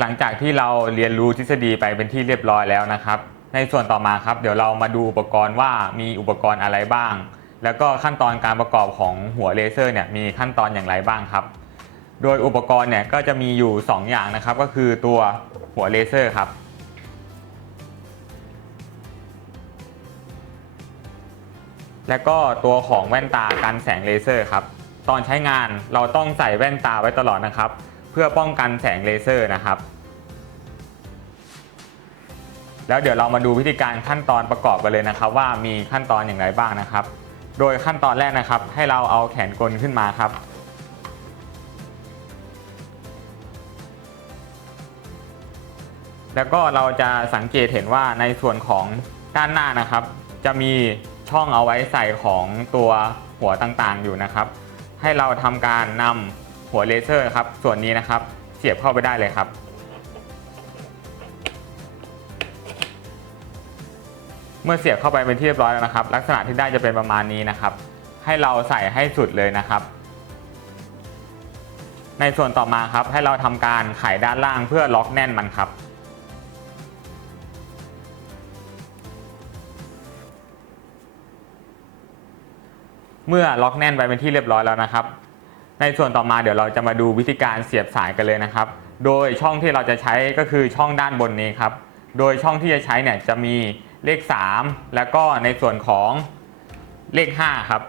หลังจากที่เราเรียนรู้ทฤษฎีไปเป็นที่เรียบร้อยแล้วนะครับ ในส่วนต่อมาครับ เดี๋ยวเรามาดูอุปกรณ์ว่ามีอุปกรณ์อะไรบ้าง แล้วก็ขั้นตอนการประกอบของหัวเลเซอร์เนี่ยมีขั้นตอนอย่างไรบ้างครับ โดยอุปกรณ์เนี่ยก็จะมีอยู่ 2 อย่างนะครับ ก็คือตัวหัวเลเซอร์ครับ และก็ตัวของแว่นตากันแสงเลเซอร์ครับ ตอนใช้งานเราต้องใส่แว่นตาไว้ตลอดนะครับ พื่อป้องกันแสงเลเซอร์นะครับ แล้วเดี๋ยวเรามาดูวิธีการขั้นตอนประกอบกันเลยนะครับ ว่ามีขั้นตอนอย่างไรบ้างนะครับ โดยขั้นตอนแรกนะครับ ให้เราเอาแขนกลขึ้นมาครับ แล้วก็เราจะสังเกตเห็นว่าในส่วนของด้านหน้านะครับ จะมีช่องเอาไว้ใส่ของตัวหัวต่างๆอยู่นะครับ ให้เราทำการนำ หัวเลเซอร์ครับส่วนนี้นะครับเสียบเข้าไปได้เลยครับ เมื่อเสียบเข้าไปเป็นที่เรียบร้อยแล้วนะครับ ลักษณะที่ได้จะเป็นประมาณนี้นะครับ ให้เราใส่ให้สุดเลยนะครับ ในส่วนต่อมาครับให้เราทำการไขด้านล่างเพื่อล็อกแน่นมันครับเมื่อล็อกแน่นไปเป็นที่เรียบร้อยแล้วนะครับ ในส่วนต่อมาเดี๋ยวเราจะมาดูวิธีการเสียบสายกันเลยนะครับ โดยช่องที่เราจะใช้ก็คือช่องด้านบนนี้ครับ โดยช่องที่จะใช้เนี่ยจะมีเลข 3 แล้วก็ในส่วนของเลข 5 ครับ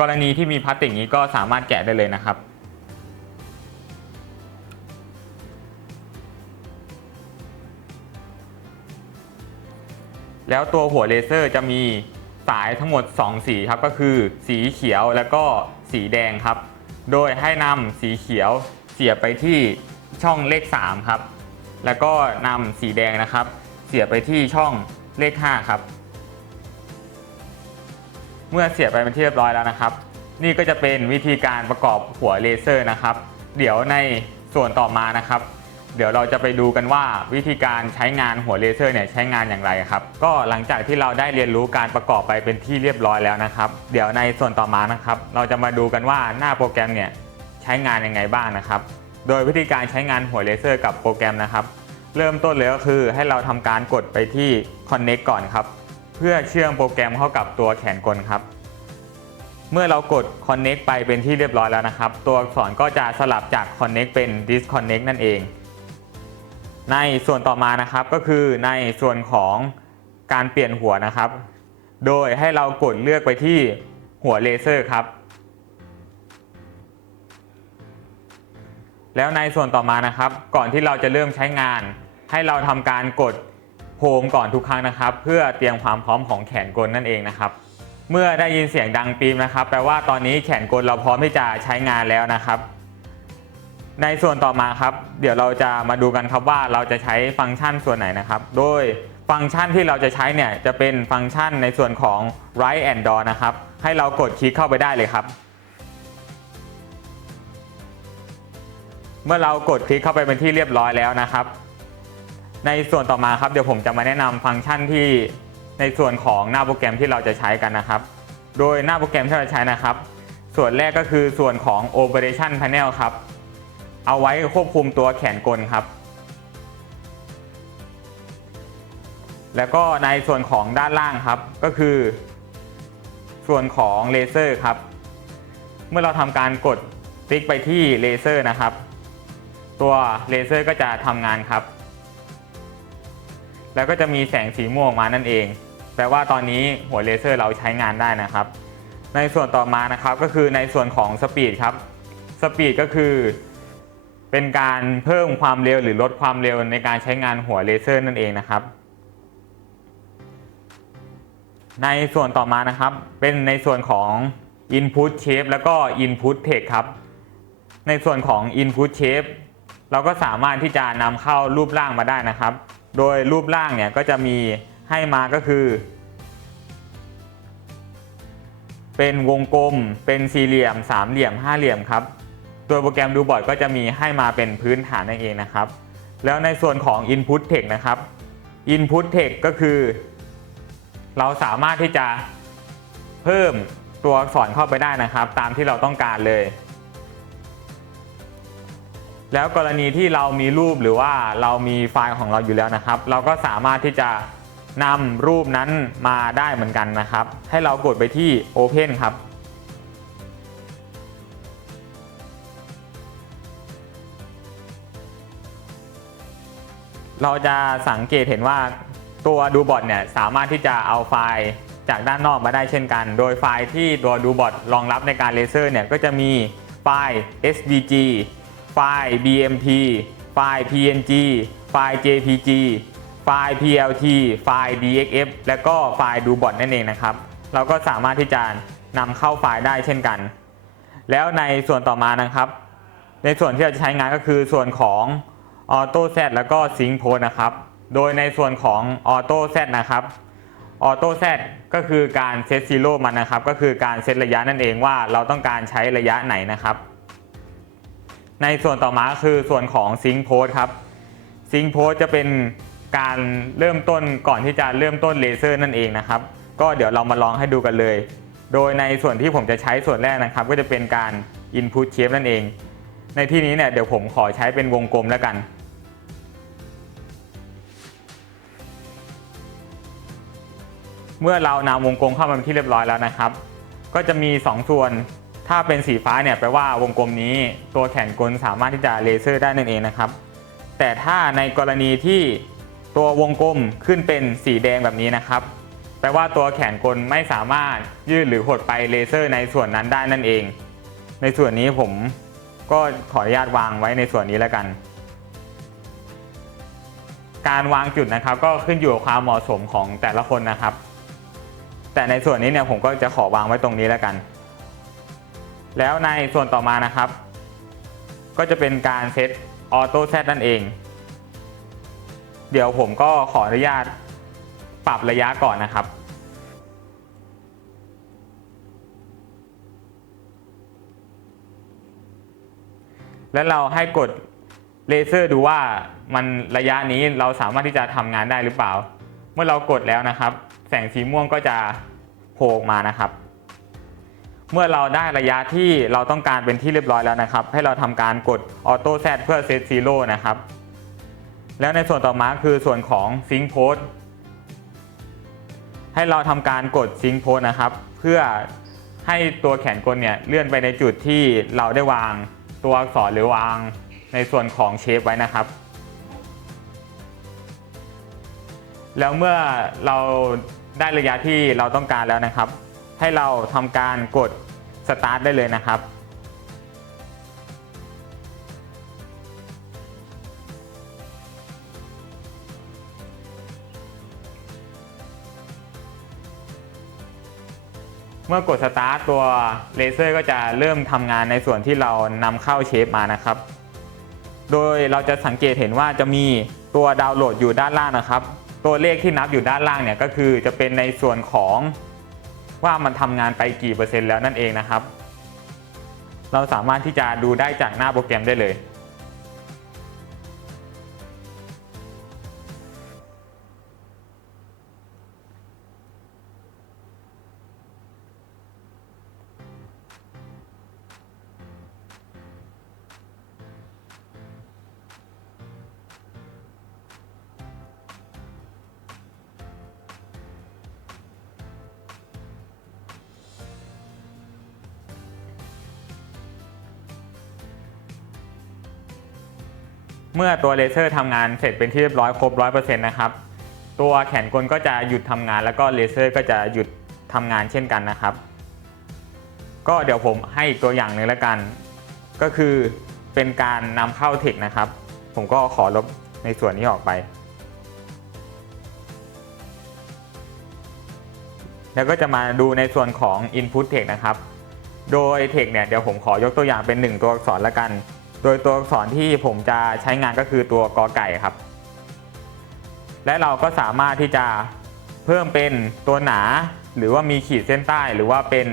กรณีที่มีพลาสติกนี้ก็สามารถแกะได้เลยนะครับ แล้วตัวหัวเลเซอร์จะมี สายทั้งหมด 2 สีครับก็คือสีเขียวแล้วก็สีแดงครับ โดยให้นำสีเขียวเสียบไปที่ช่องเลข 3 ครับ แล้วก็นำสีแดงนะครับ เสียบไปที่ช่องเลข 5 ครับ เมื่อเสียบไปเป็นที่เรียบร้อยแล้วนะครับ นี่ก็จะเป็นวิธีการประกอบหัวเลเซอร์นะครับ เดี๋ยวในส่วนต่อมานะครับ เดี๋ยวเราจะไปดูกันว่าวิธีการใช้งานหัวเลเซอร์เนี่ยใช้งานอย่างไรครับ ก็หลังจากที่เราได้เรียนรู้การประกอบไปเป็นที่เรียบร้อยแล้วนะครับ เดี๋ยวในส่วนต่อมานะครับ เราจะมาดูกันว่าหน้าโปรแกรมเนี่ยใช้งานยังไงบ้างนะครับ โดยวิธีการใช้งานหัวเลเซอร์กับโปรแกรมนะครับ เริ่มต้นเลยก็คือให้เราทำการกดไปที่ Connect ก่อนครับ เพื่อเชื่อมโปรแกรมเข้ากับตัวแขนกลครับเมื่อเรากด Connect ไปเป็นที่เรียบร้อยแล้วนะครับ ตัวอักษรก็จะสลับจาก Connect เป็น Disconnect นั่นเอง ในส่วนต่อมานะครับก็คือในส่วนของการเปลี่ยนหัวนะครับ โดยให้เรากดเลือกไปที่หัวเลเซอร์ครับ แล้วในส่วนต่อมานะครับ ก่อนที่เราจะเริ่มใช้งาน ให้เราทำการกดโฮมก่อนทุกครั้งนะครับ เพื่อเตรียมความพร้อมของแขนกลนั่นเองนะครับ เมื่อได้ยินเสียงดังปีมนะครับ แปลว่าตอนนี้แขนกลเราพร้อมที่จะใช้งานแล้วนะครับ ในส่วนต่อมาครับ เดี๋ยวเราจะมาดูกันครับว่าเราจะใช้ฟังก์ชันส่วนไหนนะครับ โดยฟังก์ชันที่เราจะใช้เนี่ยจะเป็นฟังก์ชันในส่วนของ right and door นะครับ ให้เรากดคลิกเข้าไปได้เลยครับ เมื่อเรากดคลิกเข้าไปเป็นที่เรียบร้อยแล้วนะครับ ในส่วนต่อมาครับเดี๋ยวผมจะมาแนะนำฟังก์ชันที่ในส่วนของหน้าโปรแกรมที่เราจะใช้กันนะครับ โดยหน้าโปรแกรมที่เราใช้นะครับ ส่วนแรกก็คือส่วนของ Operation Panel ครับ เอาไว้ควบคุมตัวแขนกลครับ แล้วก็ในส่วนของด้านล่างครับ ก็คือ ส่วนของเลเซอร์ครับ เมื่อเราทำการกดติ๊กไปที่เลเซอร์นะครับ ตัวเลเซอร์ก็จะทำงานครับ แล้วก็จะมีแสงสีม่วงมานั่นเอง แปลว่าตอนนี้หัวเลเซอร์เราใช้งานได้นะครับ ในส่วนต่อมานะครับก็คือในส่วนของสปีดครับ สปีดก็คือ เป็นการเพิ่มความเร็วหรือลดความเร็วในการใช้งานหัวเลเซอร์นั่นเองนะครับ ในส่วนต่อมานะครับ เป็นในส่วนของ Input Shape แล้วก็ Input Text ครับ ในส่วนของ Input Shape เราก็สามารถที่จะนำเข้ารูปร่างมาได้นะครับ โดยรูปร่างเนี่ยก็จะมีให้มาก็คือ เป็นวงกลม เป็นสี่เหลี่ยม สามเหลี่ยม ห้าเหลี่ยมครับ ตัวโปรแกรมดูบอร์ดก็จะมีให้มาเป็นพื้นฐานนั่นเองนะครับ แล้วในส่วนของ Input Text นะครับ Input Text ก็คือ เราสามารถที่จะเพิ่มตัวอักษรเข้าไปได้นะครับ ตามที่เราต้องการเลย แล้วกรณีที่เรามีรูปหรือว่าเรามีไฟล์ของเราอยู่แล้วนะครับ เราก็สามารถที่จะนำรูปนั้นมาได้เหมือนกันนะครับ ให้เรากดไปที่ Open ครับ เราจะสังเกตเห็นว่าตัวดูบอทเนี่ยสามารถที่จะเอาไฟล์จากด้านนอกมาได้เช่นกัน โดยไฟล์ที่ตัวดูบอทรองรับในการเลเซอร์เนี่ยก็จะมีไฟล์ SVG ไฟล์ BMP ไฟล์ PNG ไฟล์ JPG ไฟล์ PLT ไฟล์ DXF และก็ไฟล์ดูบอทนั่นเองนะครับ เราก็สามารถที่จะนำเข้าไฟล์ได้เช่นกัน แล้วในส่วนต่อมานะครับ ในส่วนที่เราจะใช้งานก็คือส่วนของ Auto Z แล้วก็ Sync Post นะครับ โดยในส่วนของ Auto Z นะครับ Auto Z ก็คือการเซตซีโร่มันนะครับ ก็คือการเซตระยะนั่นเองว่าเราต้องการใช้ระยะไหนนะครับ ในส่วนต่อมาคือส่วนของ Sync Post ครับ Sync Post จะเป็นการเริ่มต้นก่อนที่จะเริ่มต้นเลเซอร์นั่นเองนะครับ ก็เดี๋ยวเรามาลองให้ดูกันเลย โดยในส่วนที่ผมจะใช้ส่วนแรกนะครับ ก็จะเป็นการ Input Shape นั่นเอง ในที่นี้เนี่ยเดี๋ยวผมขอใช้เป็นวงกลมแล้วกัน เมื่อเรานำวงกลมเข้ามาเป็นที่เรียบร้อยแล้วนะครับ ก็จะมี 2 ส่วน ถ้าเป็นสีฟ้าเนี่ยแปลว่าวงกลมนี้ ตัวแขนกลสามารถที่จะเลเซอร์ได้นั่นเองนะครับ แต่ถ้าในกรณีที่ตัววงกลมขึ้นเป็นสีแดงแบบนี้นะครับ แปลว่าตัวแขนกลไม่สามารถยืดหรือหดไปเลเซอร์ในส่วนนั้นได้นั่นเอง ในส่วนนี้ผมก็ขออนุญาตวางไว้ในส่วนนี้แล้วกัน การวางจุดนะครับก็ขึ้นอยู่กับความเหมาะสมของแต่ละคนนะครับ แต่ในส่วนนี้เนี่ยผมก็จะขอวางไว้ตรงนี้แล้วกัน แล้วในส่วนต่อมานะครับ ก็จะเป็นการเซตออโต้เซตนั่นเอง เดี๋ยวผมก็ขออนุญาตปรับระยะก่อนนะครับ แล้วเราให้กดเลเซอร์ดูว่ามันระยะนี้เราสามารถที่จะทำงานได้หรือเปล่า เมื่อเรากดแล้วนะครับ แสงสีม่วงก็จะ โผล่ออกมานะครับ เมื่อเราได้ระยะที่เราต้องการเป็นที่เรียบร้อยแล้วนะครับ ให้เราทำการกดออโต้แซดเพื่อเซตซีโร่นะครับ แล้วในส่วนต่อมาคือส่วนของซิงโพสให้เราทำการกดซิงโพสนะครับ เพื่อให้ตัวแขนกลเนี่ยเลื่อนไปในจุดที่เราได้วางตัวอักษรหรือวางในส่วนของเชฟไว้นะครับ แล้วเมื่อเรา ได้ระยะที่เราต้องการแล้วนะครับ ให้เราทำการกดสตาร์ทได้เลยนะครับ เมื่อกดสตาร์ทตัวเลเซอร์ก็จะเริ่มทำงานในส่วนที่เรานำเข้าเชฟมานะครับ โดยเราจะสังเกตเห็นว่าจะมีตัวดาวน์โหลดอยู่ด้านล่างนะครับ ตัวเลขที่นับอยู่ด้านล่างเนี่ยก็คือจะเป็นในส่วนของว่ามันทำงานไปกี่เปอร์เซ็นต์แล้วนั่นเองนะครับ เราสามารถที่จะดูได้จากหน้าโปรแกรมได้เลย เมื่อตัวเลเซอร์ทำงานเสร็จเป็นที่เรียบร้อยครบ 100%นะครับ ตัวแขนกลก็จะหยุดทำงาน แล้วก็เลเซอร์ก็จะหยุดทำงานเช่นกันนะครับ ก็เดี๋ยวผมให้อีกตัวอย่างหนึ่งแล้วกัน ก็คือเป็นการนำเข้าเทคนะครับ ผมก็ขอลบในส่วนนี้ออกไป แล้วก็จะมาดูในส่วนของ Input Text นะครับ โดย Text เนี่ยเดี๋ยวผมขอยกตัวอย่างเป็น 1 ตัวอักษรละกัน ดยตัวอักษรที่ผมจะใช้งานก็คือตัวกอไก่ครับ และเราก็สามารถที่จะเพิ่มเป็นตัวหนา หรือว่ามีขีดเส้นใต้ หรือว่าเป็น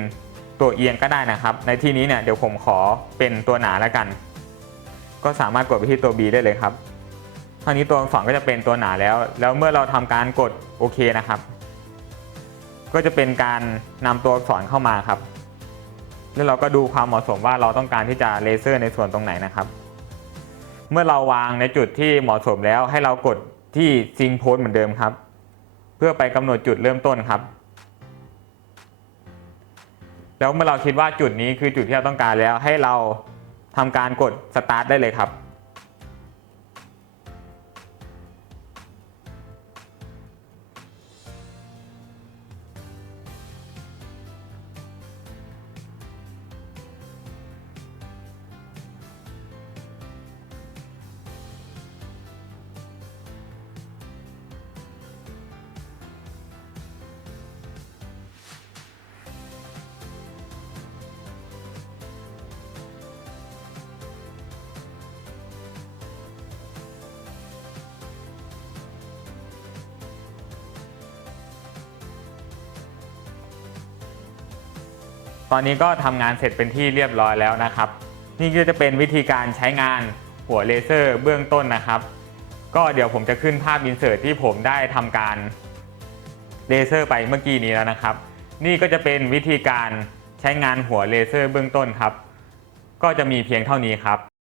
ตัวเอียงก็ได้นะครับ ในที่นี้เนี่ยเดี๋ยวผมขอเป็นตัวหนาแล้วกัน ก็สามารถกดไปที่ตัว B ได้เลยครับเท่านี้ตัวอักษรก็จะเป็นตัวหนาแล้ว แล้วเมื่อเราทำการกดโอเคนะครับ ก็จะเป็นการนำตัวอักษรเข้ามาครับ แล้วเราก็ดูความเหมาะสมว่าเราต้องการที่จะเลเซอร์ในส่วนตรงไหนนะครับ เมื่อเราวางในจุดที่เหมาะสมแล้วให้เรากดที่ซิงโพสเหมือนเดิมครับ เพื่อไปกำหนดจุดเริ่มต้นครับ แล้วเมื่อเราคิดว่าจุดนี้คือจุดที่เราต้องการแล้วให้เราทำการกดสตาร์ทได้เลยครับ ตอนนี้ก็ทำงานเสร็จเป็นที่เรียบร้อยแล้วนะครับ นี่ก็จะเป็นวิธีการใช้งานหัวเลเซอร์เบื้องต้นนะครับ ก็เดี๋ยวผมจะขึ้นภาพอินเสิร์ตที่ผมได้ทำการเลเซอร์ไปเมื่อกี้นี้แล้วนะครับ นี่ก็จะเป็นวิธีการใช้งานหัวเลเซอร์เบื้องต้นครับ ก็จะมีเพียงเท่านี้ครับ